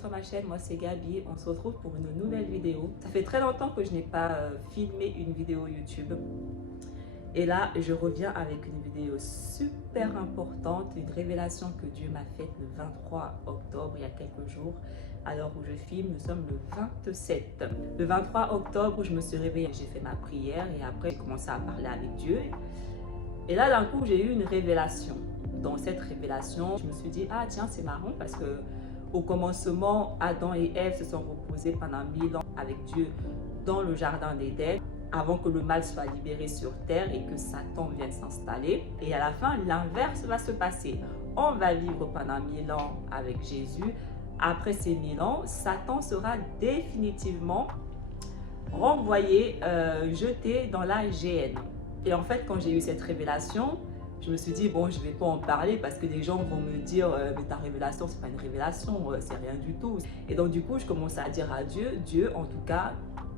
sur ma chaîne, moi c'est Gabi, on se retrouve pour une nouvelle vidéo. Ça fait très longtemps que je n'ai pas filmé une vidéo YouTube. Et là, je reviens avec une vidéo super importante, une révélation que Dieu m'a faite le 23 octobre, il y a quelques jours. À l'heure où je filme, nous sommes le 27. Le 23 octobre, je me suis réveillée, j'ai fait ma prière et après j'ai commencé à parler avec Dieu. Et là, d'un coup, j'ai eu une révélation. Dans cette révélation, je me suis dit, ah tiens, c'est marrant parce que au commencement, Adam et Ève se sont reposés pendant 1000 ans avec Dieu dans le jardin d'Éden, avant que le mal soit libéré sur terre et que Satan vienne s'installer. Et à la fin, l'inverse va se passer. On va vivre pendant 1000 ans avec Jésus. Après ces 1000 ans, Satan sera définitivement renvoyé, jeté dans la géhenne. Et en fait, quand j'ai eu cette révélation, je me suis dit, bon, je ne vais pas en parler parce que les gens vont me dire, mais ta révélation, ce n'est pas une révélation, c'est rien du tout. Et donc, du coup, je commence à dire à Dieu, Dieu, en tout cas,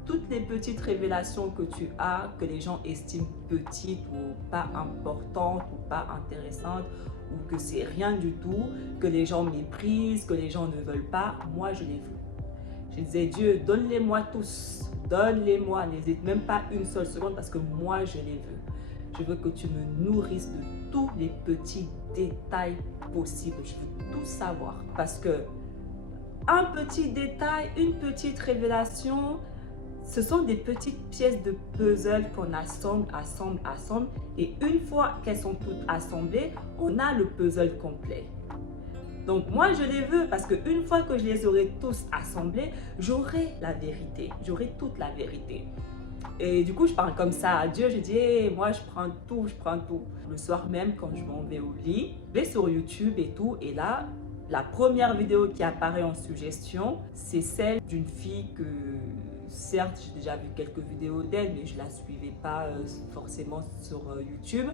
toutes les petites révélations que tu as, que les gens estiment petites ou pas importantes ou pas intéressantes, ou que c'est rien du tout, que les gens méprisent, que les gens ne veulent pas, moi, je les veux. Je disais, Dieu, donne-les-moi tous, donne-les-moi, n'hésite même pas une seule seconde parce que moi, je les veux. Je veux que tu me nourrisses de tous les petits détails possibles. Je veux tout savoir. Parce que un petit détail, une petite révélation, ce sont des petites pièces de puzzle qu'on assemble. Et une fois qu'elles sont toutes assemblées, on a le puzzle complet. Donc moi, je les veux parce qu'une fois que je les aurai tous assemblés, j'aurai la vérité. J'aurai toute la vérité. Et du coup, je parle comme ça à Dieu. Je dis, hey, moi, je prends tout, je prends tout. Le soir même, quand je m'en vais au lit, je vais sur YouTube et tout. Et là, la première vidéo qui apparaît en suggestion, c'est celle d'une fille que, certes, j'ai déjà vu quelques vidéos d'elle, mais je ne la suivais pas forcément sur YouTube.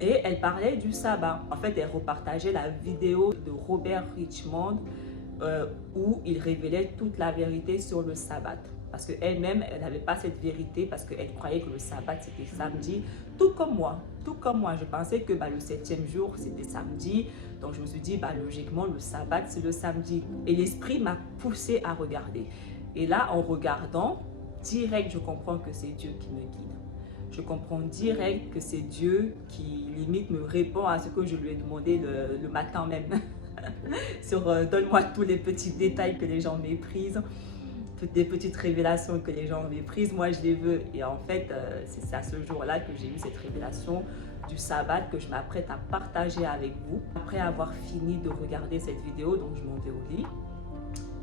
Et elle parlait du sabbat. En fait, elle repartageait la vidéo de Robert Richmond où il révélait toute la vérité sur le sabbat. Parce qu'elle-même, elle n'avait pas cette vérité parce qu'elle croyait que le sabbat, c'était samedi. Tout comme moi. Tout comme moi. Je pensais que le 7e jour, c'était samedi. Donc, je me suis dit, logiquement, le sabbat, c'est le samedi. Et l'esprit m'a poussé à regarder. Et là, en regardant, direct, je comprends que c'est Dieu qui me guide. Je comprends direct que c'est Dieu qui, limite, me répond à ce que je lui ai demandé le matin même. Sur donne-moi tous les petits détails que les gens méprisent. Toutes des petites révélations que les gens méprisent, moi je les veux. Et en fait, c'est à ce jour-là que j'ai eu cette révélation du sabbat que je m'apprête à partager avec vous. Après avoir fini de regarder cette vidéo, donc je m'en vais au lit.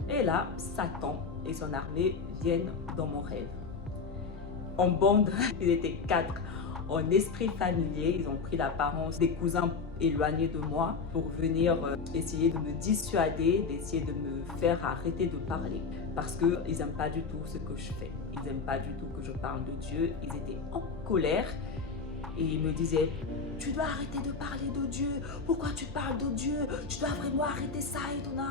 Et là, Satan et son armée viennent dans mon rêve. En bande, ils étaient 4. En esprit familier, ils ont pris l'apparence des cousins éloignés de moi pour venir essayer de me dissuader, d'essayer de me faire arrêter de parler. Parce qu'ils n'aiment pas du tout ce que je fais. Ils n'aiment pas du tout que je parle de Dieu. Ils étaient en colère et ils me disaient, tu dois arrêter de parler de Dieu. Pourquoi tu parles de Dieu? Tu dois vraiment arrêter ça et tout. Non,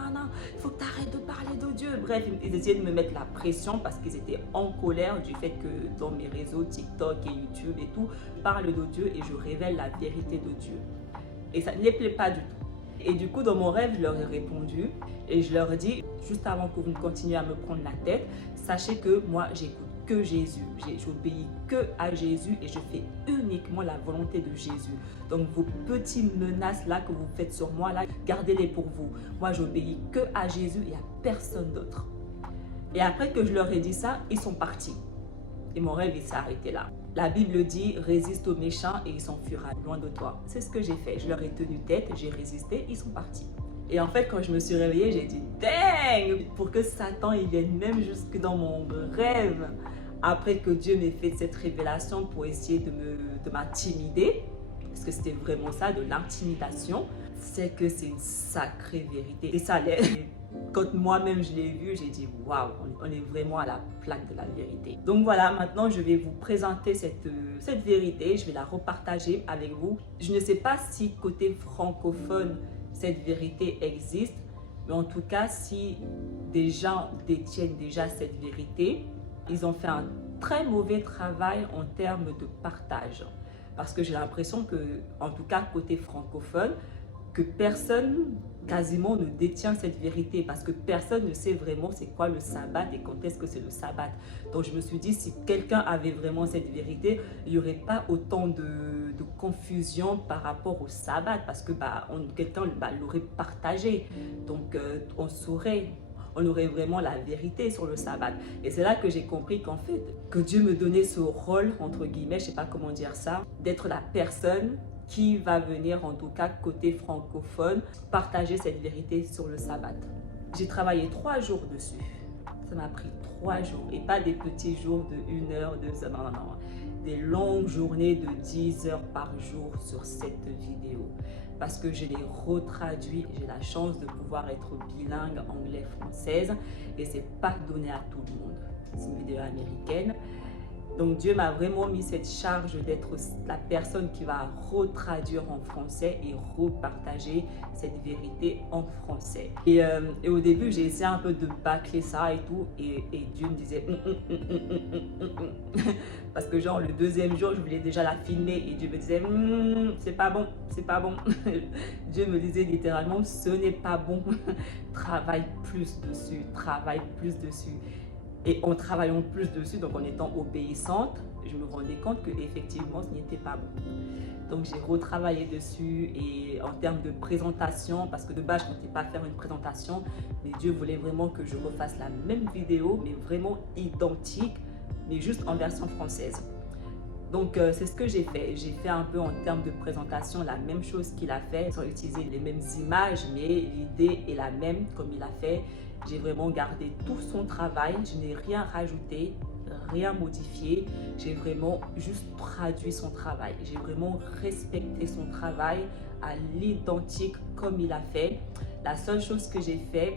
il faut que tu arrêtes de parler de Dieu. Bref, ils essayaient de me mettre la pression parce qu'ils étaient en colère du fait que dans mes réseaux TikTok et YouTube et tout, je parle de Dieu et je révèle la vérité de Dieu. Et ça ne les plaît pas du tout. Et du coup, dans mon rêve, je leur ai répondu et je leur ai dit, juste avant que vous ne continuiez à me prendre la tête, sachez que moi, j'écoute que Jésus. J'obéis que à Jésus et je fais uniquement la volonté de Jésus. Donc, vos petites menaces là que vous faites sur moi, là, gardez-les pour vous. Moi, j'obéis que à Jésus et à personne d'autre. Et après que je leur ai dit ça, ils sont partis. Et mon rêve, il s'est arrêté là. La Bible dit, résiste aux méchants et ils s'enfuiront loin de toi. C'est ce que j'ai fait. Je leur ai tenu tête, j'ai résisté, ils sont partis. Et en fait, quand je me suis réveillée, j'ai dit, dang! Pour que Satan, il vienne même jusque dans mon rêve, après que Dieu m'ait fait cette révélation pour essayer de m'intimider, parce que c'était vraiment ça, de l'intimidation, c'est que c'est une sacrée vérité. Et ça l'est. Quand moi-même je l'ai vu, j'ai dit waouh, on est vraiment à la plaque de la vérité. Donc voilà, maintenant je vais vous présenter cette vérité, je vais la repartager avec vous. Je ne sais pas si côté francophone cette vérité existe, mais en tout cas si des gens détiennent déjà cette vérité, ils ont fait un très mauvais travail en termes de partage. Parce que j'ai l'impression que, en tout cas côté francophone, que personne quasiment ne détient cette vérité parce que personne ne sait vraiment c'est quoi le sabbat et quand est-ce que c'est le sabbat. Donc je me suis dit, si quelqu'un avait vraiment cette vérité, il n'y aurait pas autant de confusion par rapport au sabbat parce que quelqu'un l'aurait partagé. Donc on aurait vraiment la vérité sur le sabbat. Et c'est là que j'ai compris qu'en fait, que Dieu me donnait ce rôle, entre guillemets, je ne sais pas comment dire ça, d'être la personne qui va venir, en tout cas côté francophone, partager cette vérité sur le sabbat. J'ai travaillé 3 jours dessus. Ça m'a pris 3 jours et pas des petits jours de 1 heure, 2 heures, non. Des longues journées de 10 heures par jour sur cette vidéo. Parce que je l'ai retraduit, j'ai la chance de pouvoir être bilingue anglais-française et c'est pas donné à tout le monde. C'est une vidéo américaine. Donc Dieu m'a vraiment mis cette charge d'être la personne qui va retraduire en français et repartager cette vérité en français. Et au début, j'ai essayé un peu de bâcler ça et tout. Et Dieu me disait parce que genre le 2e jour, je voulais déjà la filmer et Dieu me disait c'est pas bon, c'est pas bon. Dieu me disait littéralement ce n'est pas bon. Travaille plus dessus, travaille plus dessus. Et en travaillant plus dessus, donc en étant obéissante, je me rendais compte qu'effectivement, ce n'était pas bon. Donc j'ai retravaillé dessus et en termes de présentation, parce que de base, je ne comptais pas faire une présentation, mais Dieu voulait vraiment que je refasse la même vidéo, mais vraiment identique, mais juste en version française. Donc c'est ce que j'ai fait. J'ai fait un peu en termes de présentation la même chose qu'il a fait, sans utiliser les mêmes images, mais l'idée est la même comme il a fait. J'ai vraiment gardé tout son travail, je n'ai rien rajouté, rien modifié. J'ai vraiment juste traduit son travail. J'ai vraiment respecté son travail à l'identique comme il a fait. La seule chose que j'ai fait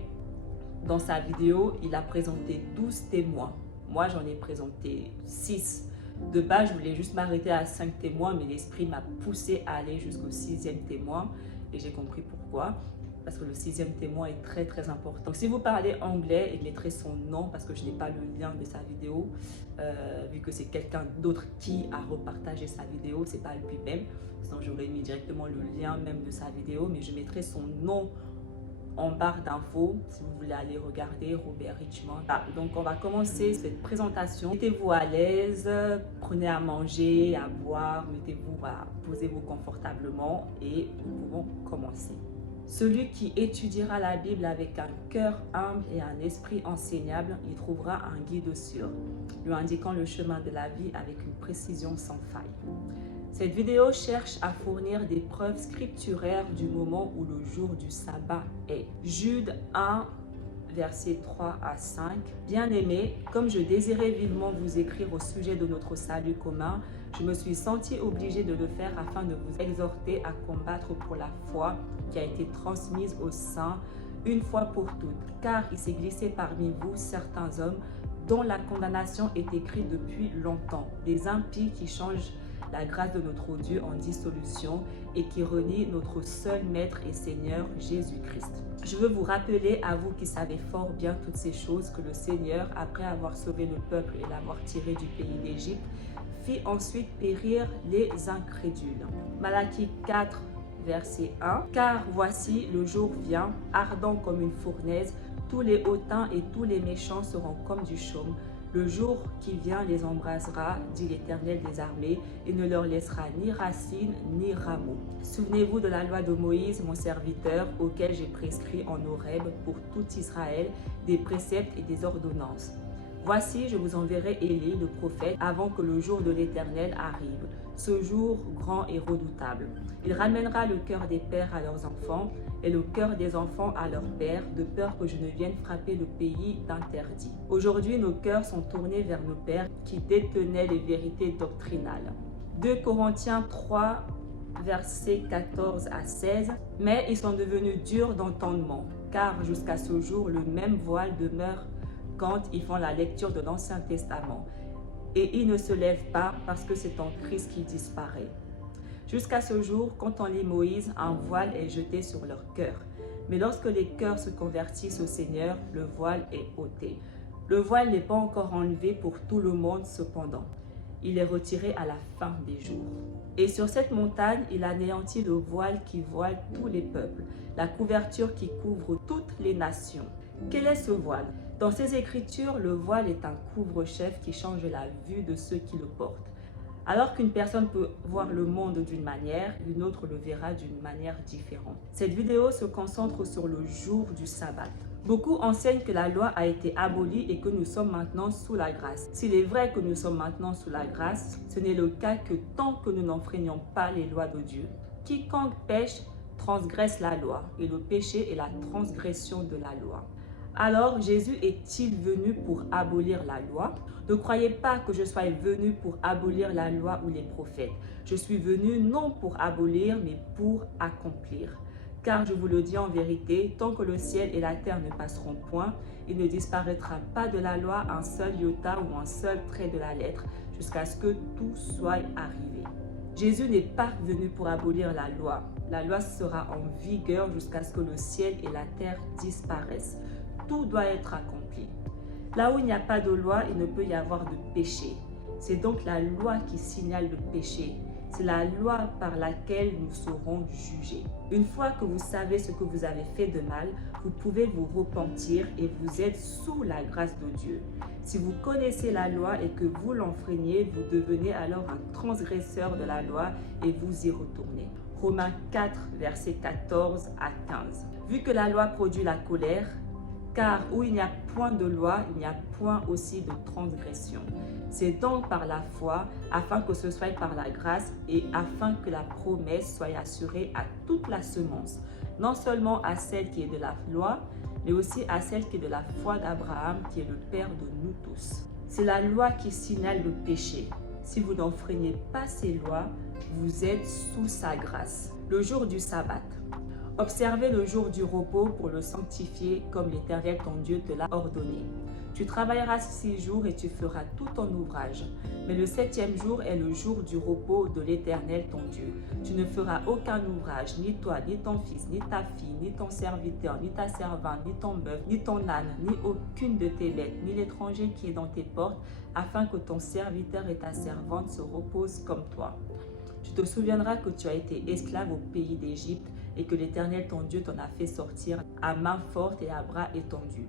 dans sa vidéo, il a présenté 12 témoins. Moi, j'en ai présenté 6. De base, je voulais juste m'arrêter à 5 témoins, mais l'esprit m'a poussé à aller jusqu'au 6e témoin et j'ai compris pourquoi. Parce que le 6e témoin est très très important. Donc si vous parlez anglais, et mettrez son nom parce que je n'ai pas le lien de sa vidéo, vu que c'est quelqu'un d'autre qui a repartagé sa vidéo, c'est pas lui-même. Sinon j'aurais mis directement le lien même de sa vidéo, mais je mettrai son nom en barre d'infos si vous voulez aller regarder Robert Richmond. Donc on va commencer cette présentation. Mettez-vous à l'aise, prenez à manger, à boire, mettez-vous, posez-vous confortablement et nous pouvons commencer. Celui qui étudiera la Bible avec un cœur humble et un esprit enseignable, y trouvera un guide sûr, lui indiquant le chemin de la vie avec une précision sans faille. Cette vidéo cherche à fournir des preuves scripturaires du moment où le jour du sabbat est. Jude 1, versets 3 à 5. Bien-aimés, comme je désirais vivement vous écrire au sujet de notre salut commun, je me suis senti obligé de le faire afin de vous exhorter à combattre pour la foi qui a été transmise aux saints une fois pour toutes. Car il s'est glissé parmi vous certains hommes dont la condamnation est écrite depuis longtemps, des impies qui changent la grâce de notre Dieu en dissolution et qui renie notre seul Maître et Seigneur Jésus-Christ. Je veux vous rappeler, à vous qui savez fort bien toutes ces choses, que le Seigneur, après avoir sauvé le peuple et l'avoir tiré du pays d'Égypte, fit ensuite périr les incrédules. Malachie 4, verset 1. Car voici, le jour vient, ardent comme une fournaise, tous les hautains et tous les méchants seront comme du chaume. Le jour qui vient les embrasera, dit l'Éternel des armées, et ne leur laissera ni racines ni rameaux. Souvenez-vous de la loi de Moïse, mon serviteur, auquel j'ai prescrit en Horeb pour tout Israël des préceptes et des ordonnances. Voici, je vous enverrai Élie, le prophète, avant que le jour de l'Éternel arrive, ce jour grand et redoutable. Il ramènera le cœur des pères à leurs enfants et le cœur des enfants à leurs pères, de peur que je ne vienne frapper le pays d'interdit. Aujourd'hui, nos cœurs sont tournés vers nos pères qui détenaient les vérités doctrinales. 2 Corinthiens 3, versets 14 à 16. Mais ils sont devenus durs d'entendement, car jusqu'à ce jour, le même voile demeure quand ils font la lecture de l'Ancien Testament. Et ils ne se lèvent pas parce que c'est en Christ qu'il disparaît. Jusqu'à ce jour, quand on lit Moïse, un voile est jeté sur leur cœur. Mais lorsque les cœurs se convertissent au Seigneur, le voile est ôté. Le voile n'est pas encore enlevé pour tout le monde cependant. il est retiré à la fin des jours. Et sur cette montagne, il anéantit le voile qui voile tous les peuples, la couverture qui couvre toutes les nations. Quel est ce voile? Dans ces écritures, le voile est un couvre-chef qui change la vue de ceux qui le portent. Alors qu'une personne peut voir le monde d'une manière, une autre le verra d'une manière différente. Cette vidéo se concentre sur le jour du sabbat. Beaucoup enseignent que la loi a été abolie et que nous sommes maintenant sous la grâce. S'il est vrai que nous sommes maintenant sous la grâce, ce n'est le cas que tant que nous n'enfreignons pas les lois de Dieu. Quiconque pêche transgresse la loi, et le péché est la transgression de la loi. Alors, Jésus est-il venu pour abolir la loi? Ne croyez pas que je sois venu pour abolir la loi ou les prophètes. Je suis venu non pour abolir, mais pour accomplir. Car je vous le dis en vérité, tant que le ciel et la terre ne passeront point, il ne disparaîtra pas de la loi un seul iota ou un seul trait de la lettre, jusqu'à ce que tout soit arrivé. Jésus n'est pas venu pour abolir la loi. La loi sera en vigueur jusqu'à ce que le ciel et la terre disparaissent. Tout doit être accompli. Là où il n'y a pas de loi, il ne peut y avoir de péché. C'est donc la loi qui signale le péché. C'est la loi par laquelle nous serons jugés. Une fois que vous savez ce que vous avez fait de mal, vous pouvez vous repentir et vous êtes sous la grâce de Dieu. Si vous connaissez la loi et que vous l'enfreignez, vous devenez alors un transgresseur de la loi et vous y retournez. Romains 4, versets 14 à 15. Vu que la loi produit la colère, car où il n'y a point de loi, il n'y a point aussi de transgression. C'est donc par la foi, afin que ce soit par la grâce et afin que la promesse soit assurée à toute la semence, non seulement à celle qui est de la loi, mais aussi à celle qui est de la foi d'Abraham, qui est le père de nous tous. C'est la loi qui signale le péché. Si vous n'enfreignez pas ces lois, vous êtes sous sa grâce. Le jour du sabbat. Observez le jour du repos pour le sanctifier comme l'Éternel ton Dieu te l'a ordonné. Tu travailleras 6 jours et tu feras tout ton ouvrage. Mais le 7e jour est le jour du repos de l'Éternel ton Dieu. Tu ne feras aucun ouvrage, ni toi, ni ton fils, ni ta fille, ni ton serviteur, ni ta servante, ni ton bœuf, ni ton âne, ni aucune de tes bêtes, ni l'étranger qui est dans tes portes, afin que ton serviteur et ta servante se reposent comme toi. Tu te souviendras que tu as été esclave au pays d'Égypte et que l'Éternel ton Dieu t'en a fait sortir à main forte et à bras étendus.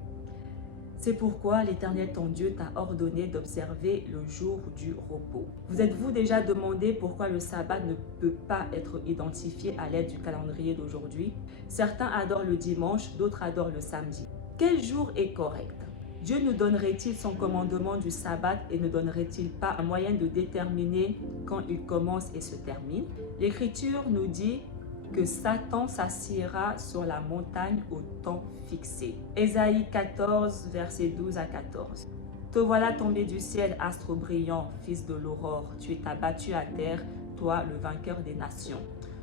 C'est pourquoi l'Éternel ton Dieu t'a ordonné d'observer le jour du repos. Vous êtes-vous déjà demandé pourquoi le sabbat ne peut pas être identifié à l'aide du calendrier d'aujourd'hui? Certains adorent le dimanche, d'autres adorent le samedi. Quel jour est correct? Dieu nous donnerait-il son commandement du sabbat et ne donnerait-il pas un moyen de déterminer quand il commence et se termine? L'Écriture nous dit que Satan s'assiera sur la montagne au temps fixé. Ésaïe 14, versets 12 à 14. Te voilà tombé du ciel, astre brillant, fils de l'aurore. Tu es abattu à terre, toi, le vainqueur des nations.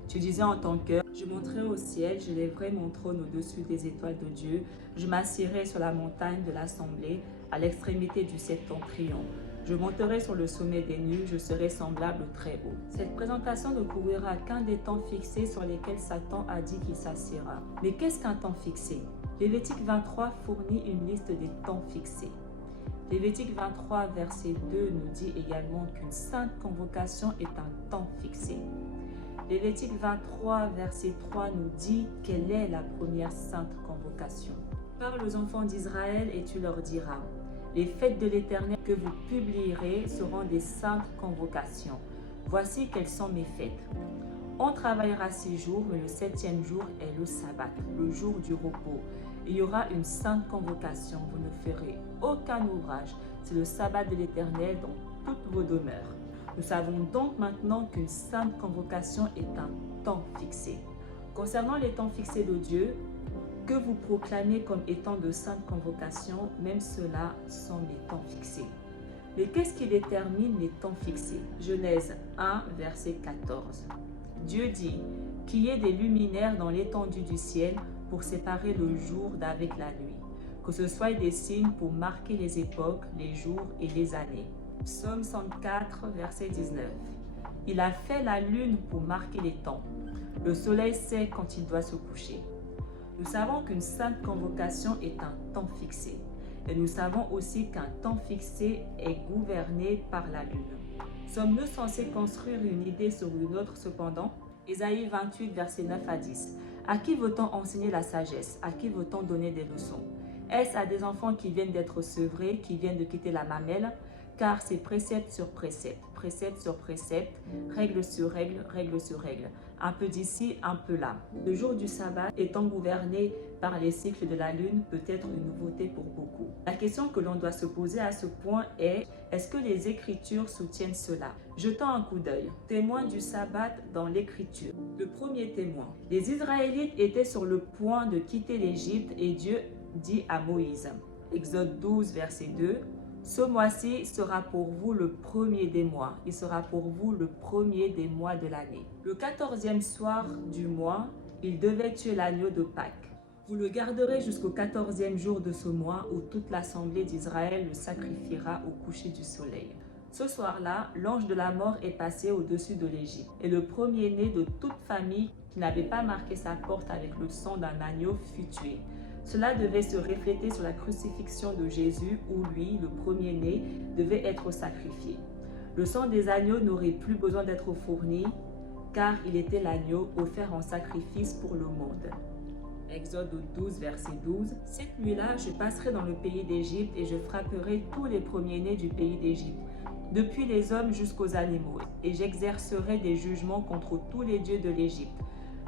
Tu disais en ton cœur, je monterai au ciel, je lèverai mon trône au-dessus des étoiles de Dieu. Je m'assirai sur la montagne de l'assemblée, à l'extrémité du septentrion. Je monterai sur le sommet des nues, je serai semblable au très haut. Cette présentation ne couvrira qu'un des temps fixés sur lesquels Satan a dit qu'il s'assiera. Mais qu'est-ce qu'un temps fixé? Lévitique 23 fournit une liste des temps fixés. Lévitique 23, verset 2 nous dit également qu'une sainte convocation est un temps fixé. Lévitique 23, verset 3 nous dit quelle est la première sainte convocation. Parle aux enfants d'Israël et tu leur diras: les fêtes de l'Éternel que vous publierez seront des saintes convocations. Voici quelles sont mes fêtes. On travaillera 6 jours, mais le 7e jour est le sabbat, le jour du repos. Il y aura une sainte convocation. Vous ne ferez aucun ouvrage. C'est le sabbat de l'Éternel dans toutes vos demeures. Nous savons donc maintenant qu'une sainte convocation est un temps fixé. Concernant les temps fixés de Dieu, que vous proclamez comme étant de saintes convocations, même ceux-là sont des temps fixés. Mais qu'est-ce qui détermine les temps fixés? Genèse 1, verset 14. Dieu dit qu'il y ait des luminaires dans l'étendue du ciel pour séparer le jour d'avec la nuit, que ce soit des signes pour marquer les époques, les jours et les années. Psaume 104, verset 19. Il a fait la lune pour marquer les temps. Le soleil sait quand il doit se coucher. Nous savons qu'une sainte convocation est un temps fixé. Et nous savons aussi qu'un temps fixé est gouverné par la lune. Sommes-nous censés construire une idée sur une autre cependant? Ésaïe 28, versets 9 à 10. À qui veut-on enseigner la sagesse? À qui veut-on donner des leçons? Est-ce à des enfants qui viennent d'être sevrés, qui viennent de quitter la mamelle? Car c'est précepte sur précepte, précepte sur précepte, règle sur règle, règle sur règle. Un peu d'ici, un peu là. Le jour du sabbat étant gouverné par les cycles de la lune peut être une nouveauté pour beaucoup. La question que l'on doit se poser à ce point est, est-ce que les Écritures soutiennent cela? Jetons un coup d'œil. Témoin du sabbat dans l'Écriture. Le premier témoin. Les Israélites étaient sur le point de quitter l'Égypte et Dieu dit à Moïse. Exode 12, verset 2. Ce mois-ci sera pour vous le premier des mois. Il sera pour vous le premier des mois de l'année. Le 14e soir du mois, il devait tuer l'agneau de Pâques. Vous le garderez jusqu'au 14e jour de ce mois où toute l'assemblée d'Israël le sacrifiera au coucher du soleil. Ce soir-là, l'ange de la mort est passé au-dessus de l'Égypte. Et le premier-né de toute famille qui n'avait pas marqué sa porte avec le sang d'un agneau fut tué. Cela devait se refléter sur la crucifixion de Jésus où lui, le premier-né, devait être sacrifié. Le sang des agneaux n'aurait plus besoin d'être fourni car il était l'agneau offert en sacrifice pour le monde. Exode 12, verset 12. Cette nuit-là, je passerai dans le pays d'Égypte et je frapperai tous les premiers-nés du pays d'Égypte, depuis les hommes jusqu'aux animaux, et j'exercerai des jugements contre tous les dieux de l'Égypte.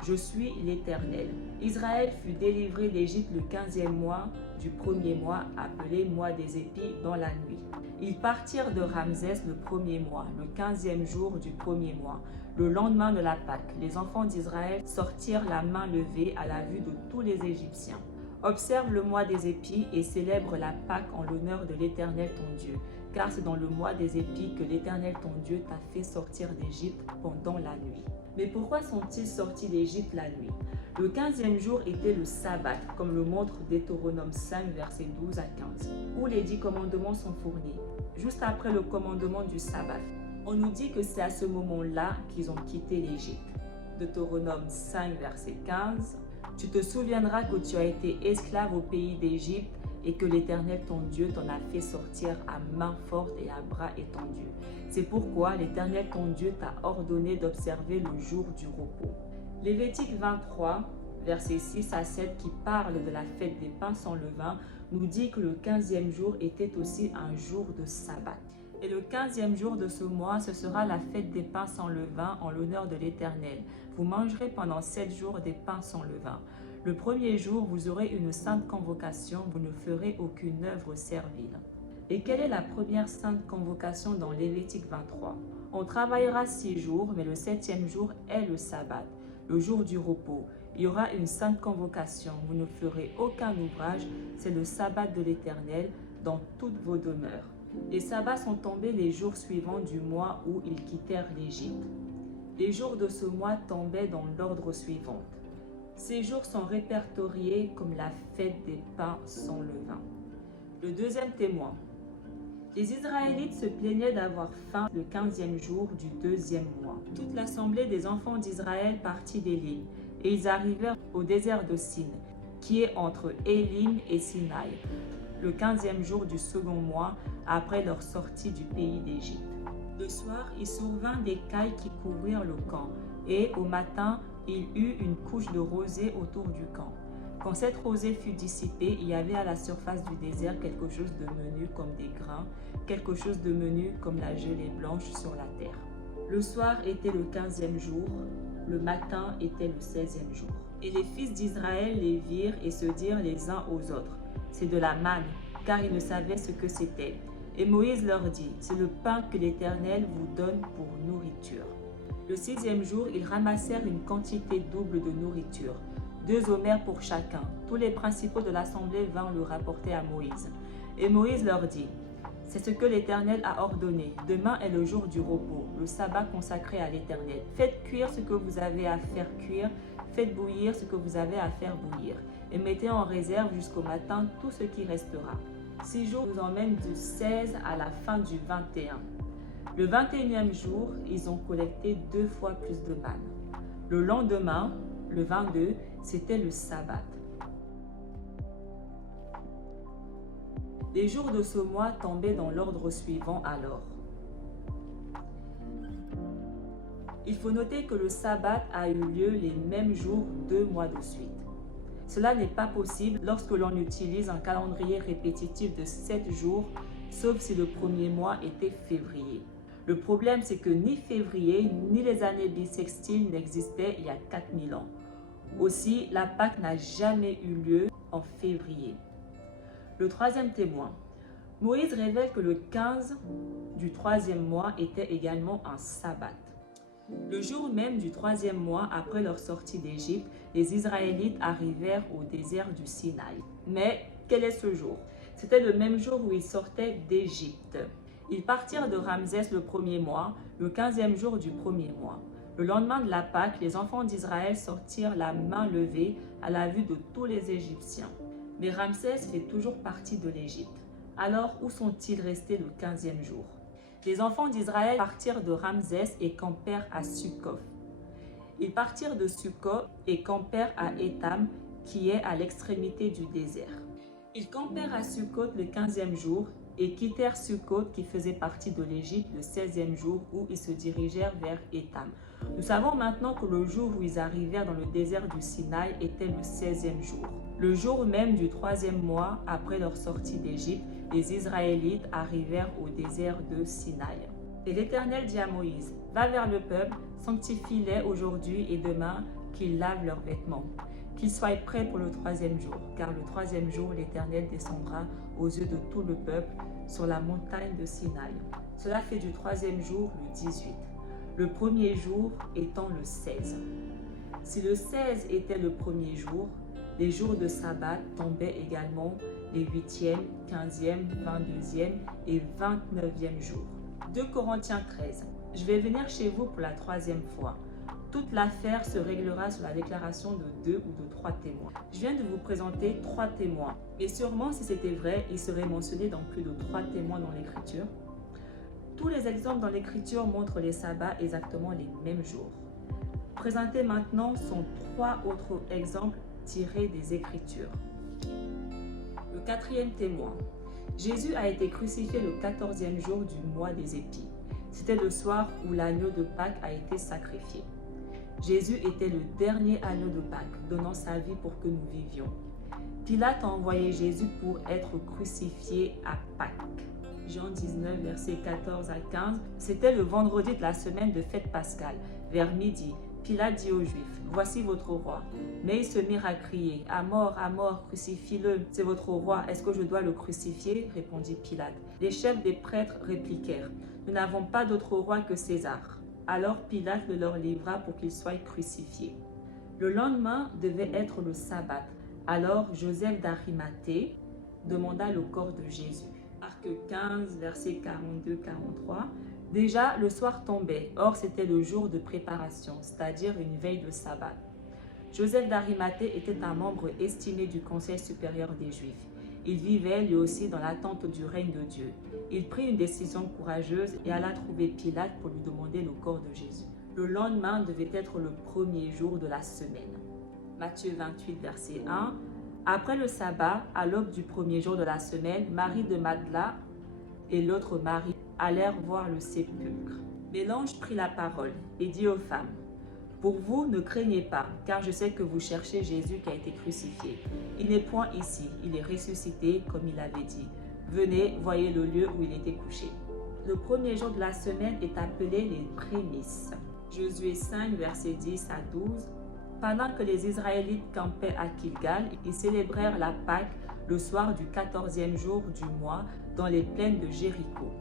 Je suis l'Éternel. Israël fut délivré d'Égypte le 15e mois du premier mois, appelé mois des épis, dans la nuit. Ils partirent de Ramsès le premier mois, le 15e jour du premier mois. Le lendemain de la Pâque, les enfants d'Israël sortirent la main levée à la vue de tous les Égyptiens. Observe le mois des épis et célèbre la Pâque en l'honneur de l'Éternel ton Dieu, car c'est dans le mois des épis que l'Éternel ton Dieu t'a fait sortir d'Égypte pendant la nuit. Mais pourquoi sont-ils sortis d'Égypte la nuit? Le 15e jour était le sabbat, comme le montre Deutéronome 5, versets 12 à 15, où les 10 commandements sont fournis, juste après le commandement du sabbat. On nous dit que c'est à ce moment-là qu'ils ont quitté l'Égypte. Deutéronome 5, verset 15. Tu te souviendras que tu as été esclave au pays d'Égypte et que l'Éternel ton Dieu t'en a fait sortir à main forte et à bras étendus. C'est pourquoi l'Éternel ton Dieu t'a ordonné d'observer le jour du repos. Lévitique 23, versets 6 à 7, qui parle de la fête des pains sans levain, nous dit que le 15e jour était aussi un jour de sabbat. Et le 15e jour de ce mois, ce sera la fête des pains sans levain en l'honneur de l'Éternel. Vous mangerez pendant 7 jours des pains sans levain. Le premier jour, vous aurez une sainte convocation, vous ne ferez aucune œuvre servile. Et quelle est la première sainte convocation dans Lévitique 23? On travaillera 6 jours, mais le 7e jour est le sabbat, le jour du repos. Il y aura une sainte convocation, vous ne ferez aucun ouvrage, c'est le sabbat de l'Éternel dans toutes vos demeures. Les sabbats sont tombés les jours suivants du mois où ils quittèrent l'Égypte. Les jours de ce mois tombaient dans l'ordre suivant. Ces jours sont répertoriés comme la fête des pains sans levain. Le deuxième témoin. Les Israélites se plaignaient d'avoir faim le 15e jour du 2e mois. Toute l'assemblée des enfants d'Israël partit d'Élim, et ils arrivèrent au désert de Sin, qui est entre Élim et Sinaï, le 15e jour du second mois après leur sortie du pays d'Égypte. Le soir, il survint des cailles qui couvrirent le camp, et au matin, il eut une couche de rosée autour du camp. Quand cette rosée fut dissipée, il y avait à la surface du désert quelque chose de menu comme des grains, quelque chose de menu comme la gelée blanche sur la terre. Le soir était le 15e jour, le matin était le 16e jour. Et les fils d'Israël les virent et se dirent les uns aux autres, « C'est de la manne », car ils ne savaient ce que c'était. Et Moïse leur dit, « C'est le pain que l'Éternel vous donne pour nourriture. » Le 6e jour, ils ramassèrent une quantité double de nourriture, 2 homères pour chacun. Tous les principaux de l'assemblée vinrent le rapporter à Moïse. Et Moïse leur dit, « C'est ce que l'Éternel a ordonné. Demain est le jour du repos, le sabbat consacré à l'Éternel. Faites cuire ce que vous avez à faire cuire, faites bouillir ce que vous avez à faire bouillir, et mettez en réserve jusqu'au matin tout ce qui restera. 6 jours nous emmènent du 16 à la fin du 21. Le 21e jour, ils ont collecté 2 fois plus de manne. Le lendemain, le 22, c'était le sabbat. Les jours de ce mois tombaient dans l'ordre suivant alors. Il faut noter que le sabbat a eu lieu les mêmes jours 2 mois de suite. Cela n'est pas possible lorsque l'on utilise un calendrier répétitif de 7 jours, sauf si le premier mois était février. Le problème, c'est que ni février ni les années bissextiles n'existaient il y a 4000 ans. Aussi, la Pâque n'a jamais eu lieu en février. Le troisième témoin. Moïse révèle que le 15 du troisième mois était également un sabbat. Le jour même du troisième mois après leur sortie d'Égypte, les Israélites arrivèrent au désert du Sinaï. Mais quel est ce jour? C'était le même jour où ils sortaient d'Égypte. Ils partirent de Ramsès le premier mois, le 15e jour du premier mois. Le lendemain de la Pâque, les enfants d'Israël sortirent la main levée à la vue de tous les Égyptiens. Mais Ramsès fait toujours partie de l'Égypte. Alors, où sont-ils restés le 15e jour? Les enfants d'Israël partirent de Ramsès et campèrent à Succoth. Ils partirent de Succoth et campèrent à Étam, qui est à l'extrémité du désert. Ils campèrent à Succoth le 15e jour et quittèrent Succoth qui faisait partie de l'Égypte le 16e jour où ils se dirigèrent vers Étam. Nous savons maintenant que le jour où ils arrivèrent dans le désert du Sinaï était le 16e jour. Le jour même du 3e mois après leur sortie d'Égypte, les Israélites arrivèrent au désert de Sinaï. Et l'Éternel dit à Moïse, « Va vers le peuple, sanctifie-les aujourd'hui et demain, qu'ils lavent leurs vêtements, qu'ils soient prêts pour le 3e jour, car le 3e jour, l'Éternel descendra aux yeux de tout le peuple sur la montagne de Sinaï. » Cela fait du 3e jour le 18, le premier jour étant le 16. Si le 16 était le premier jour, les jours de sabbat tombaient également les 8e, 15e, 22e et 29e jours. 2 Corinthiens 13. Je vais venir chez vous pour la 3e fois. Toute l'affaire se réglera sur la déclaration de 2 ou de 3 témoins. Je viens de vous présenter 3 témoins. Et sûrement, si c'était vrai, il serait mentionné dans plus de 3 témoins dans l'Écriture. Tous les exemples dans l'Écriture montrent les sabbats exactement les mêmes jours. Présentés maintenant sont 3 autres exemples tirés des Écritures. Le 4e témoin. Jésus a été crucifié le 14e jour du mois des épis. C'était le soir où l'agneau de Pâques a été sacrifié. Jésus était le dernier agneau de Pâques, donnant sa vie pour que nous vivions. Pilate a envoyé Jésus pour être crucifié à Pâques. Jean 19, versets 14 à 15. C'était le vendredi de la semaine de fête pascale. Vers midi, Pilate dit aux Juifs, « Voici votre roi. » Mais ils se mirent à crier, « À mort, crucifie-le. C'est votre roi. Est-ce que je dois le crucifier ?» répondit Pilate. Les chefs des prêtres répliquèrent, « Nous n'avons pas d'autre roi que César. » Alors Pilate le leur livra pour qu'ils soient crucifiés. Le lendemain devait être le sabbat. Alors Joseph d'Arimathée demanda le corps de Jésus. Marc 15, versets 42-43. Déjà, le soir tombait. Or, c'était le jour de préparation, c'est-à-dire une veille de sabbat. Joseph d'Arimathée était un membre estimé du Conseil supérieur des Juifs. Il vivait lui aussi dans l'attente du règne de Dieu. Il prit une décision courageuse et alla trouver Pilate pour lui demander le corps de Jésus. Le lendemain devait être le premier jour de la semaine. Matthieu 28, verset 1. Après le sabbat, à l'aube du premier jour de la semaine, Marie de Magdala et l'autre Marie allèrent voir le sépulcre. Mais l'ange prit la parole et dit aux femmes, « Pour vous, ne craignez pas, car je sais que vous cherchez Jésus qui a été crucifié. Il n'est point ici, il est ressuscité comme il avait dit. Venez, voyez le lieu où il était couché. » Le premier jour de la semaine est appelé les prémices. Josué 5, versets 10 à 12. Pendant que les Israélites campaient à Kilgal, ils célébrèrent la Pâque le soir du 14e jour du mois dans les plaines de Jéricho.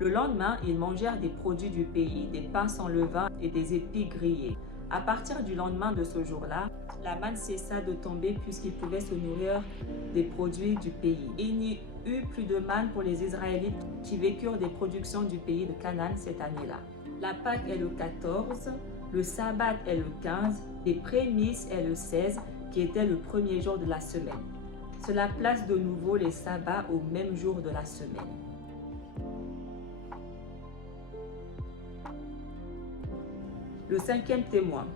Le lendemain, ils mangèrent des produits du pays, des pains sans levain et des épis grillés. À partir du lendemain de ce jour-là, la manne cessa de tomber puisqu'ils pouvaient se nourrir des produits du pays. Il n'y eut plus de manne pour les Israélites qui vécurent des productions du pays de Canaan cette année-là. La Pâque est le 14, le sabbat est le 15, les prémices est le 16, qui était le premier jour de la semaine. Cela place de nouveau les sabbats au même jour de la semaine. Le 5e témoin.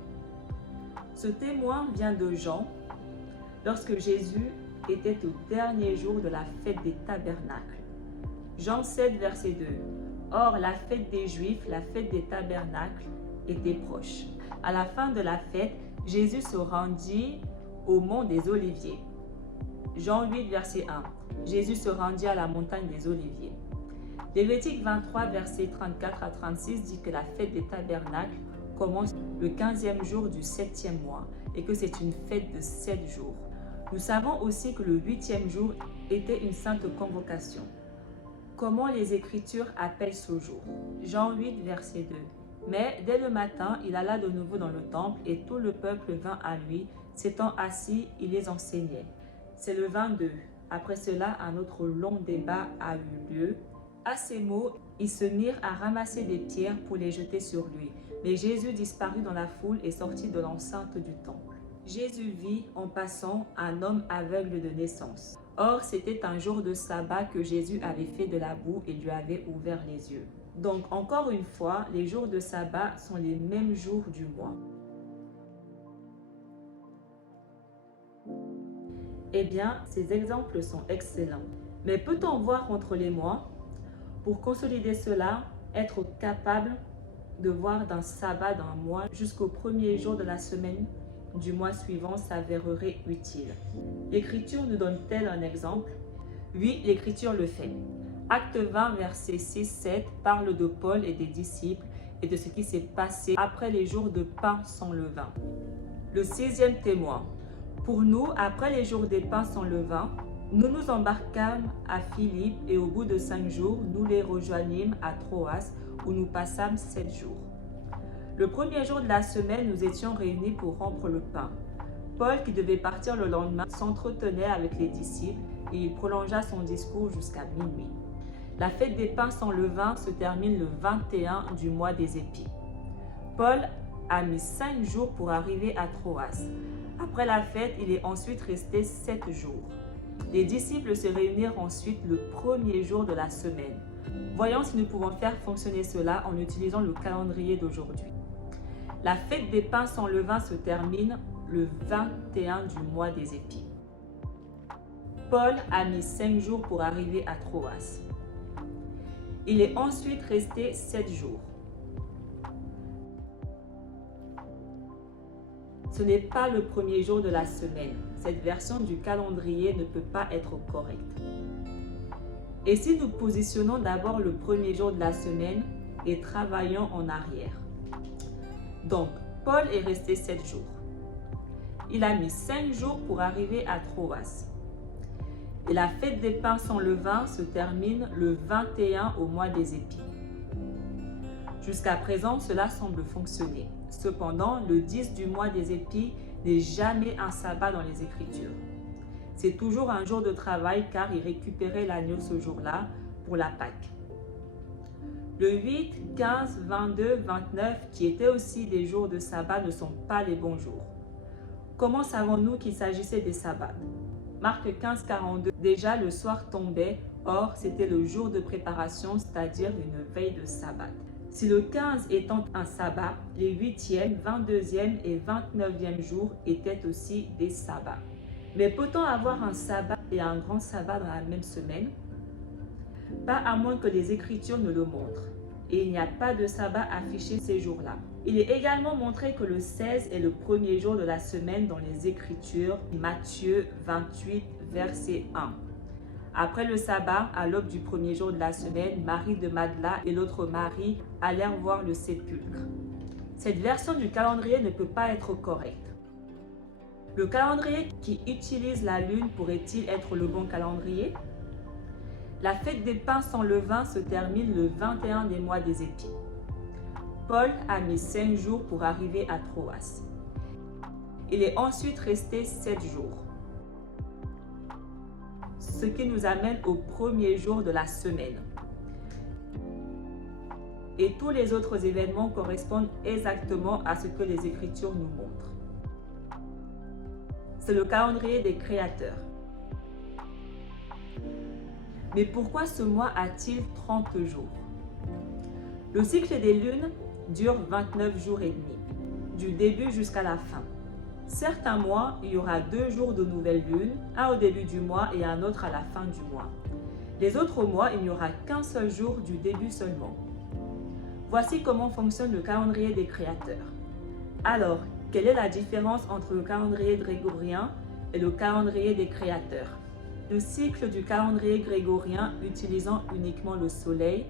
Ce témoin vient de Jean, lorsque Jésus était au dernier jour de la fête des tabernacles. Jean 7, verset 2. Or, la fête des Juifs, la fête des tabernacles, était proche. À la fin de la fête, Jésus se rendit au mont des Oliviers. Jean 8, verset 1. Jésus se rendit à la montagne des Oliviers. Lévitique 23, versets 34 à 36 dit que la fête des tabernacles commence le 15e jour du 7e mois et que c'est une fête de 7 jours. Nous savons aussi que le 8e jour était une sainte convocation. Comment les Écritures appellent ce jour? Jean 8, verset 2. Mais dès le matin, il alla de nouveau dans le temple et tout le peuple vint à lui. S'étant assis, il les enseignait. C'est le 22. Après cela, un autre long débat a eu lieu. À ces mots, ils se mirent à ramasser des pierres pour les jeter sur lui. Mais Jésus disparut dans la foule et sortit de l'enceinte du temple. Jésus vit en passant un homme aveugle de naissance. Or, c'était un jour de sabbat que Jésus avait fait de la boue et lui avait ouvert les yeux. Donc, encore une fois, les jours de sabbat sont les mêmes jours du mois. Eh bien, ces exemples sont excellents. Mais peut-on voir entre les mois? Pour consolider cela, être capable de voir d'un sabbat d'un mois jusqu'au premier jour de la semaine du mois suivant s'avérerait utile. L'Écriture nous donne-t-elle un exemple? Oui, l'Écriture le fait. Acte 20, versets 6-7 parle de Paul et des disciples et de ce qui s'est passé après les jours de pain sans levain. Le 6e témoin. Pour nous, après les jours des pains sans levain, nous nous embarquâmes à Philippe et au bout de 5 jours, nous les rejoignîmes à Troas où nous passâmes 7 jours. Le premier jour de la semaine, nous étions réunis pour rompre le pain. Paul, qui devait partir le lendemain, s'entretenait avec les disciples et il prolongea son discours jusqu'à minuit. La fête des pains sans levain se termine le 21 du mois des épis. Paul a mis 5 jours pour arriver à Troas. Après la fête, il est ensuite resté 7 jours. Les disciples se réunirent ensuite le premier jour de la semaine. Voyons si nous pouvons faire fonctionner cela en utilisant le calendrier d'aujourd'hui. La fête des pains sans levain se termine le 21 du mois des épis. Paul a mis 5 jours pour arriver à Troas. Il est ensuite resté 7 jours. Ce n'est pas le premier jour de la semaine. Cette version du calendrier ne peut pas être correcte. Et si nous positionnons d'abord le premier jour de la semaine et travaillons en arrière? Donc, Paul est resté 7 jours. Il a mis 5 jours pour arriver à Troas. Et la fête des pains sans levain se termine le 21 au mois des épis. Jusqu'à présent, cela semble fonctionner. Cependant, le 10 du mois des épis n'est jamais un sabbat dans les Écritures. C'est toujours un jour de travail car il récupérait l'agneau ce jour-là pour la Pâque. Le 8, 15, 22, 29, qui étaient aussi des jours de sabbat, ne sont pas les bons jours. Comment savons-nous qu'il s'agissait des sabbats? Marc 15, 42. Déjà le soir tombait, or c'était le jour de préparation, c'est-à-dire une veille de sabbat. Si le 15 étant un sabbat, les 8e, 22e et 29e jours étaient aussi des sabbats. Mais peut-on avoir un sabbat et un grand sabbat dans la même semaine? Pas à moins que les Écritures ne le montrent. Et il n'y a pas de sabbat affiché ces jours-là. Il est également montré que le 16 est le premier jour de la semaine dans les Écritures, Matthieu 28, verset 1. Après le sabbat, à l'aube du premier jour de la semaine, Marie de Magdala et l'autre Marie allèrent voir le sépulcre. Cette version du calendrier ne peut pas être correcte. Le calendrier qui utilise la lune pourrait-il être le bon calendrier? La fête des pains sans levain se termine le 21 des mois des épis. Paul a mis 5 jours pour arriver à Troas. Il est ensuite resté 7 jours. Ce qui nous amène au premier jour de la semaine. Et tous les autres événements correspondent exactement à ce que les Écritures nous montrent. C'est le calendrier des créateurs. Mais pourquoi ce mois a-t-il 30 jours? Le cycle des lunes dure 29 jours et demi, du début jusqu'à la fin. Certains mois, il y aura 2 jours de nouvelle lune, un au début du mois et un autre à la fin du mois. Les autres mois, il n'y aura qu'un seul jour du début seulement. Voici comment fonctionne le calendrier des créateurs. Alors, quelle est la différence entre le calendrier grégorien et le calendrier des créateurs? Le cycle du calendrier grégorien utilisant uniquement le soleil,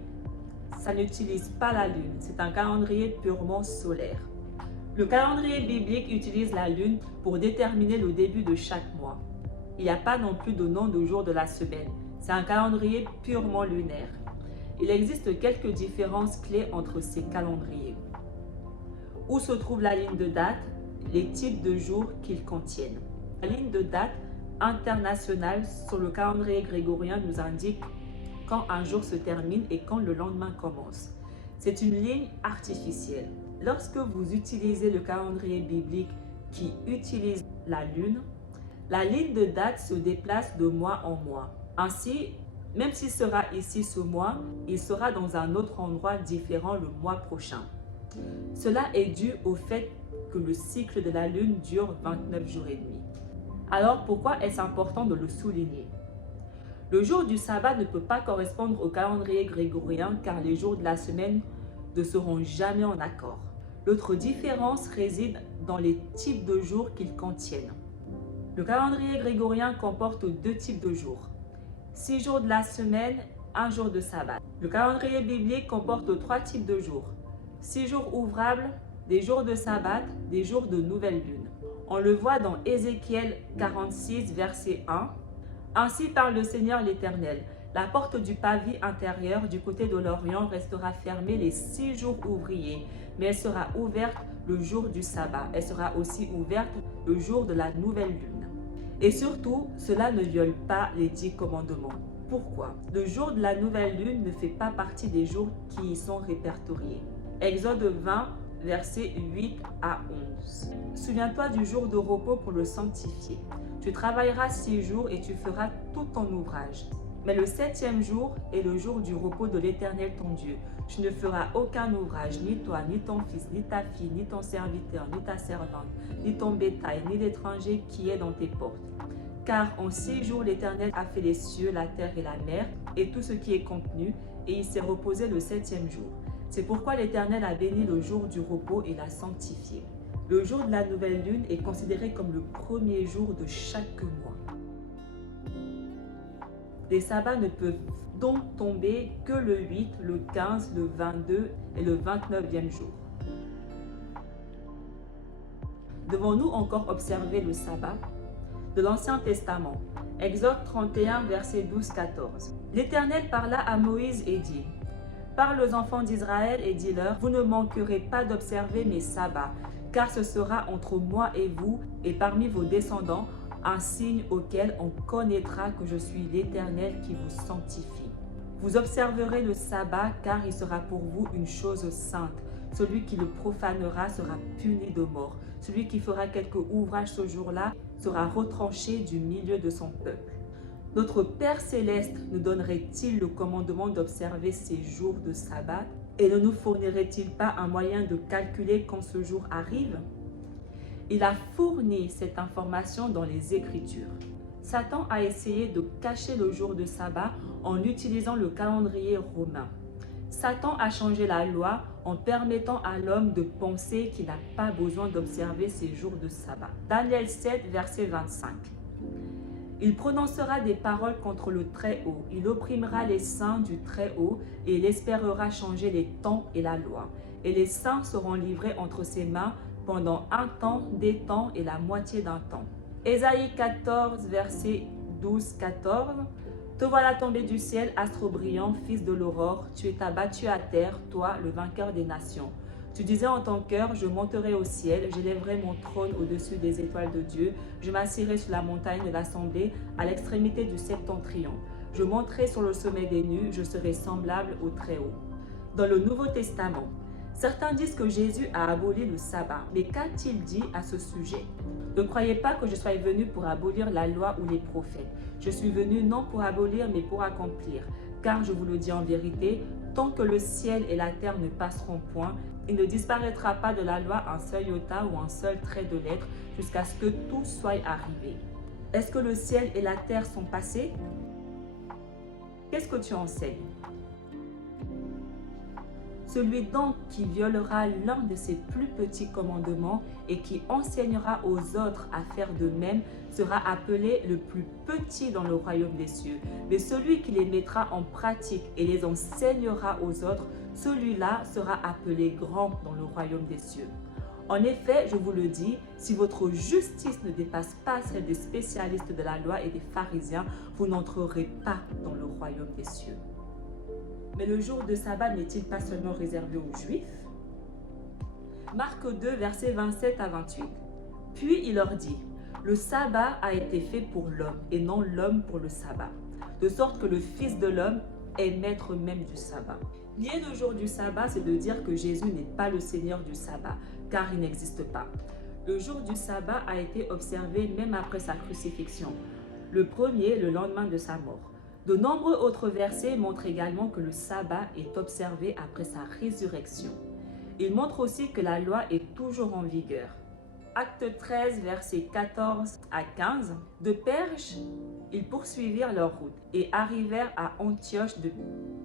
ça n'utilise pas la lune, c'est un calendrier purement solaire. Le calendrier biblique utilise la lune pour déterminer le début de chaque mois. Il n'y a pas non plus de nom de jour de la semaine, c'est un calendrier purement lunaire. Il existe quelques différences clés entre ces calendriers. Où se trouve la ligne de date? Les types de jours qu'ils contiennent. La ligne de date internationale sur le calendrier grégorien nous indique quand un jour se termine et quand le lendemain commence. C'est une ligne artificielle. Lorsque vous utilisez le calendrier biblique qui utilise la ligne de date se déplace de mois en mois. Ainsi, même s'il sera ici ce mois, il sera dans un autre endroit différent le mois prochain. Cela est dû au fait que le cycle de la lune dure 29 jours et demi. Alors pourquoi est-ce important de le souligner? Le jour du sabbat ne peut pas correspondre au calendrier grégorien car les jours de la semaine ne seront jamais en accord. L'autre différence réside dans les types de jours qu'ils contiennent. Le calendrier grégorien comporte 2 types de jours. 6 jours de la semaine, 1 jour de sabbat. Le calendrier biblique comporte 3 types de jours. 6 jours ouvrables, des jours de sabbat, des jours de nouvelle lune. On le voit dans Ézéchiel 46, verset 1. Ainsi parle le Seigneur l'Éternel. La porte du pavis intérieur du côté de l'Orient restera fermée les 6 jours ouvriers, mais elle sera ouverte le jour du sabbat. Elle sera aussi ouverte le jour de la nouvelle lune. Et surtout, cela ne viole pas les 10 commandements. Pourquoi? Le jour de la nouvelle lune ne fait pas partie des jours qui y sont répertoriés. Exode 20, versets 8 à 11. Souviens-toi du jour de repos pour le sanctifier. Tu travailleras 6 jours et tu feras tout ton ouvrage. Mais le 7e jour est le jour du repos de l'Éternel ton Dieu. Tu ne feras aucun ouvrage, ni toi, ni ton fils, ni ta fille, ni ton serviteur, ni ta servante, ni ton bétail, ni l'étranger qui est dans tes portes. Car en 6 jours l'Éternel a fait les cieux, la terre et la mer, et tout ce qui est contenu, et il s'est reposé le 7e jour. C'est pourquoi l'Éternel a béni le jour du repos et l'a sanctifié. Le jour de la nouvelle lune est considéré comme le premier jour de chaque mois. Les sabbats ne peuvent donc tomber que le 8, le 15, le 22 et le 29e jour. Devons-nous encore observer le sabbat? De l'Ancien Testament, Exode 31, verset 12-14. L'Éternel parla à Moïse et dit: Parle aux enfants d'Israël et dis-leur, vous ne manquerez pas d'observer mes sabbats, car ce sera entre moi et vous et parmi vos descendants un signe auquel on connaîtra que je suis l'Éternel qui vous sanctifie. Vous observerez le sabbat, car il sera pour vous une chose sainte. Celui qui le profanera sera puni de mort. Celui qui fera quelque ouvrage ce jour-là sera retranché du milieu de son peuple. Notre Père Céleste nous donnerait-il le commandement d'observer ces jours de sabbat et ne nous fournirait-il pas un moyen de calculer quand ce jour arrive? Il a fourni cette information dans les Écritures. Satan a essayé de cacher le jour de sabbat en utilisant le calendrier romain. Satan a changé la loi en permettant à l'homme de penser qu'il n'a pas besoin d'observer ces jours de sabbat. Daniel 7, verset 25. Il prononcera des paroles contre le Très-Haut. Il opprimera les saints du Très-Haut et il espérera changer les temps et la loi. Et les saints seront livrés entre ses mains pendant un temps, des temps et la moitié d'un temps. Ésaïe 14, verset 12-14. Te voilà tombé du ciel, astre brillant, fils de l'aurore. Tu es abattu à terre, toi, le vainqueur des nations. Tu disais en ton cœur, je monterai au ciel, j'élèverai mon trône au-dessus des étoiles de Dieu, je m'assirai sur la montagne de l'assemblée, à l'extrémité du septentrion. Je monterai sur le sommet des nues, je serai semblable au Très-Haut. Dans le Nouveau Testament, certains disent que Jésus a aboli le sabbat, mais qu'a-t-il dit à ce sujet? Ne croyez pas que je sois venu pour abolir la loi ou les prophètes. Je suis venu non pour abolir, mais pour accomplir. Car je vous le dis en vérité, tant que le ciel et la terre ne passeront point, il ne disparaîtra pas de la loi un seul iota ou un seul trait de lettre jusqu'à ce que tout soit arrivé. Est-ce que le ciel et la terre sont passés? Qu'est-ce que tu enseignes? Celui donc qui violera l'un de ces plus petits commandements et qui enseignera aux autres à faire de même sera appelé le plus petit dans le royaume des cieux. Mais celui qui les mettra en pratique et les enseignera aux autres, celui-là sera appelé grand dans le royaume des cieux. En effet, je vous le dis, si votre justice ne dépasse pas celle des spécialistes de la loi et des pharisiens, vous n'entrerez pas dans le royaume des cieux. Mais le jour de sabbat n'est-il pas seulement réservé aux Juifs? Marc 2, versets 27 à 28. Puis il leur dit, le sabbat a été fait pour l'homme et non l'homme pour le sabbat, de sorte que le Fils de l'homme est maître même du sabbat. Nier le jour du sabbat, c'est de dire que Jésus n'est pas le Seigneur du sabbat, car il n'existe pas. Le jour du sabbat a été observé même après sa crucifixion, le premier le lendemain de sa mort. De nombreux autres versets montrent également que le sabbat est observé après sa résurrection. Il montre aussi que la loi est toujours en vigueur. Acte 13, versets 14 à 15. De Perge, ils poursuivirent leur route et arrivèrent à Antioche de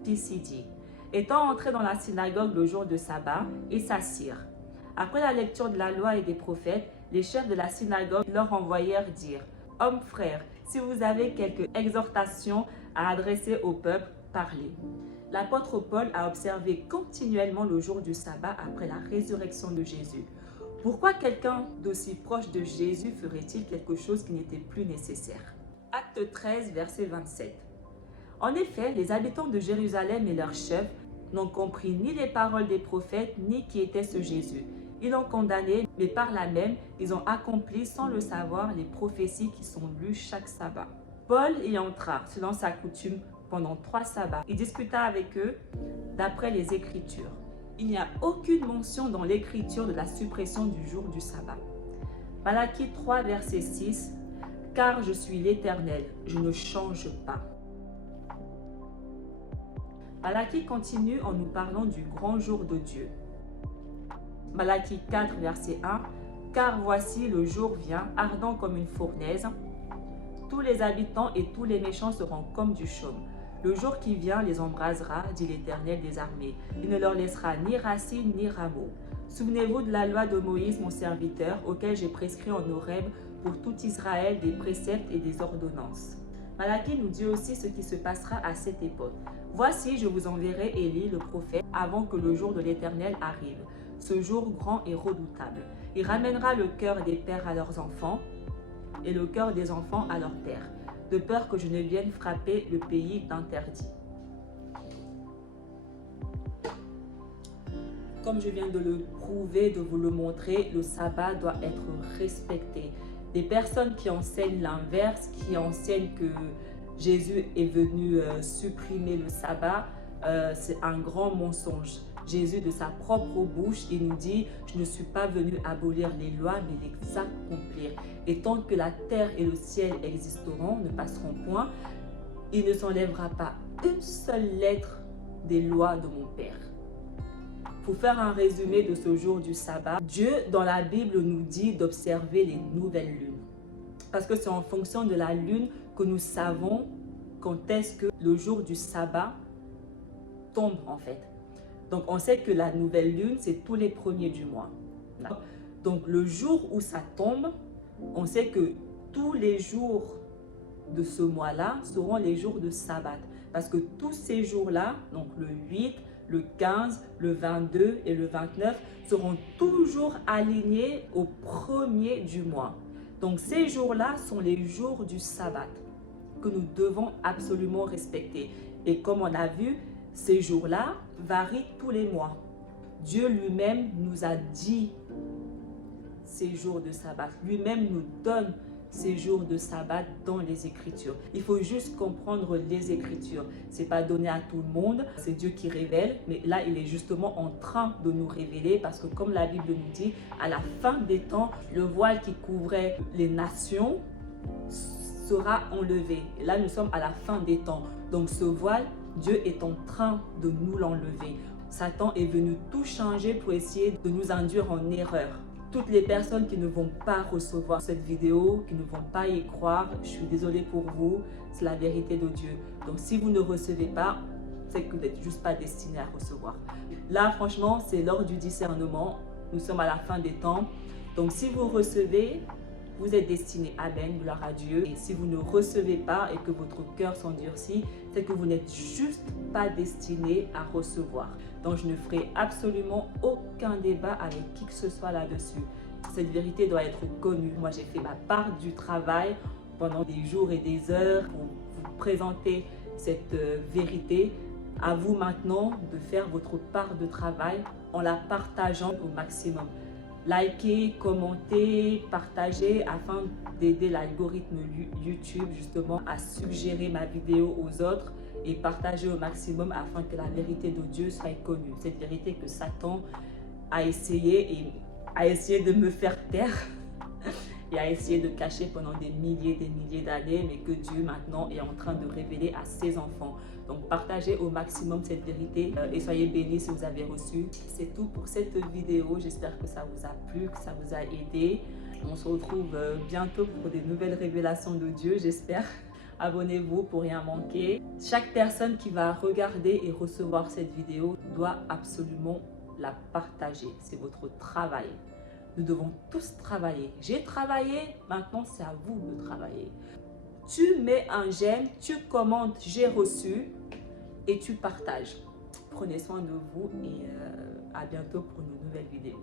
Pisidie. Étant entrés dans la synagogue le jour de sabbat, ils s'assirent. Après la lecture de la loi et des prophètes, les chefs de la synagogue leur envoyèrent dire « Hommes frères, si vous avez quelque exhortation à adresser au peuple, parlez. » L'apôtre Paul a observé continuellement le jour du sabbat après la résurrection de Jésus. Pourquoi quelqu'un d'aussi proche de Jésus ferait-il quelque chose qui n'était plus nécessaire? Acte 13, verset 27. En effet, les habitants de Jérusalem et leurs chefs n'ont compris ni les paroles des prophètes, ni qui était ce Jésus. Ils l'ont condamné, mais par là même, ils ont accompli sans le savoir les prophéties qui sont lues chaque sabbat. Paul y entra, selon sa coutume, pendant 3 sabbats. Il discuta avec eux d'après les Écritures. Il n'y a aucune mention dans l'Écriture de la suppression du jour du sabbat. Malachie 3, verset 6. « Car je suis l'Éternel, je ne change pas. » Malachie continue en nous parlant du grand jour de Dieu. Malachie 4, verset 1. « Car voici le jour vient, ardent comme une fournaise. Tous les habitants et tous les méchants seront comme du chaume. Le jour qui vient les embrasera, dit l'Éternel des armées. Il ne leur laissera ni racines ni rameaux. Souvenez-vous de la loi de Moïse, mon serviteur, auquel j'ai prescrit en Horeb pour tout Israël des préceptes et des ordonnances. » Malachie nous dit aussi ce qui se passera à cette époque. « Voici, je vous enverrai Élie, le prophète, avant que le jour de l'Éternel arrive. Ce jour grand et redoutable. Il ramènera le cœur des pères à leurs enfants et le cœur des enfants à leurs pères, de peur que je ne vienne frapper le pays d'interdit. » Comme je viens de le prouver, de vous le montrer, le sabbat doit être respecté. Des personnes qui enseignent l'inverse, qui enseignent que Jésus est venu supprimer le sabbat, c'est un grand mensonge. Jésus, de sa propre bouche, il nous dit « Je ne suis pas venu abolir les lois, mais les accomplir. Et tant que la terre et le ciel existeront, ne passeront point, il ne s'enlèvera pas une seule lettre des lois de mon Père. » Pour faire un résumé de ce jour du sabbat, Dieu, dans la Bible, nous dit d'observer les nouvelles lunes. Parce que c'est en fonction de la lune que nous savons quand est-ce que le jour du sabbat tombe en fait. Donc, on sait que la nouvelle lune, c'est tous les premiers du mois. Donc, le jour où ça tombe, on sait que tous les jours de ce mois-là seront les jours de sabbat. Parce que tous ces jours-là, donc le 8, le 15, le 22 et le 29, seront toujours alignés au premier du mois. Donc, ces jours-là sont les jours du sabbat que nous devons absolument respecter. Et comme on a vu, ces jours-là varient tous les mois. Dieu lui-même nous a dit ces jours de sabbat. Lui-même nous donne ces jours de sabbat dans les Écritures. Il faut juste comprendre les Écritures. Ce n'est pas donné à tout le monde. C'est Dieu qui révèle. Mais là, il est justement en train de nous révéler parce que comme la Bible nous dit, à la fin des temps, le voile qui couvrait les nations sera enlevé. Et là, nous sommes à la fin des temps. Donc ce voile, Dieu est en train de nous l'enlever. Satan est venu tout changer pour essayer de nous induire en erreur. Toutes les personnes qui ne vont pas recevoir cette vidéo, qui ne vont pas y croire, je suis désolée pour vous, c'est la vérité de Dieu. Donc si vous ne recevez pas, c'est que vous n'êtes juste pas destiné à recevoir. Là, franchement, c'est l'heure du discernement. Nous sommes à la fin des temps. Donc, si vous recevez, vous êtes destiné. Amen, gloire à Dieu. Et si vous ne recevez pas et que votre cœur s'endurcit, c'est que vous n'êtes juste pas destiné à recevoir. Donc, je ne ferai absolument aucun débat avec qui que ce soit là-dessus. Cette vérité doit être connue. Moi, j'ai fait ma part du travail pendant des jours et des heures pour vous présenter cette vérité. À vous maintenant de faire votre part de travail en la partageant au maximum. Likez, commentez, partagez afin d'aider l'algorithme YouTube justement à suggérer ma vidéo aux autres et partager au maximum afin que la vérité de Dieu soit connue. Cette vérité que Satan a essayé de me faire taire et a essayé de cacher pendant des milliers d'années, mais que Dieu maintenant est en train de révéler à ses enfants. Donc partagez au maximum cette vérité et soyez bénis si vous avez reçu. C'est tout pour cette vidéo. J'espère que ça vous a plu, que ça vous a aidé. On se retrouve bientôt pour des nouvelles révélations de Dieu, j'espère. Abonnez-vous pour rien manquer. Chaque personne qui va regarder et recevoir cette vidéo doit absolument la partager. C'est votre travail. Nous devons tous travailler. J'ai travaillé, maintenant c'est à vous de travailler. Tu mets un j'aime, tu commentes j'ai reçu et tu partages. Prenez soin de vous et à bientôt pour une nouvelle vidéo.